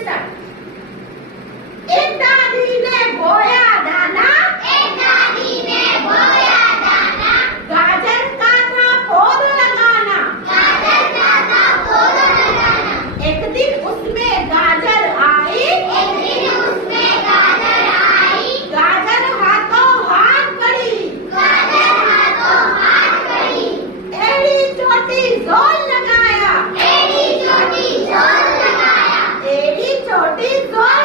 Start. एक दादी ने बोया दाना, एक दादी ने बोया दाना, गाजर का था पौध लगाना, गाजर का था पौध लगाना। एक दिन उसमें गाजर आई, एक दिन उसमें गाजर आई, गाजर हाथों हाथ पड़ी, गाजर हाथों हाथ पड़ी। एड़ी चोटी जोर लगाया, एड़ी चोटी जोर लगाया, एड़ी चोटी जोर